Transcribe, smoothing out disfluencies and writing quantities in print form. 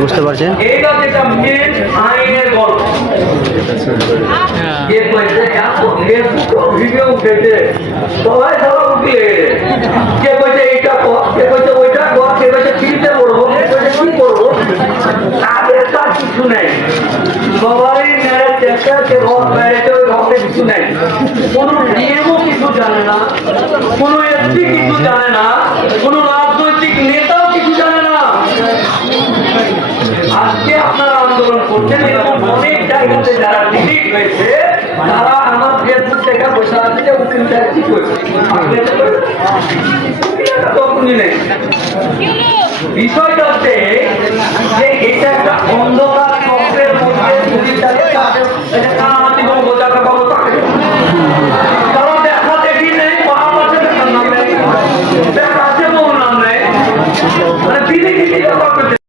বুঝতে পারছেন ভিডিও উঠেছে সবাই সবাই উঠলে কে কইছে এইটা কর, কে কইছে ওইটা কর, কে কইছে ফ্রিতে পড়বো, কে কইছে কি করবো, তাদের তার কিছু নেই। সবারই মেরে চেষ্টা কে রথ মেরেছে, ওই রথে কিছু নেই। কোনো নিয়মও কিছু জানে না, কোনো এসপি কিছু জানে না, কোনো রাজনৈতিক নেতাও কিছু জানে না। আজকে আপনারা আন্দোলন করছেন, এরকম অনেক জায়গাতে যারা ডিলিট হয়েছে তারা আমার ফেসবুক থেকে বসে আছে যে উকিল সাহেব কি করছে, তখনই নেই। বিষয়টা হচ্ছে যে এটা একটা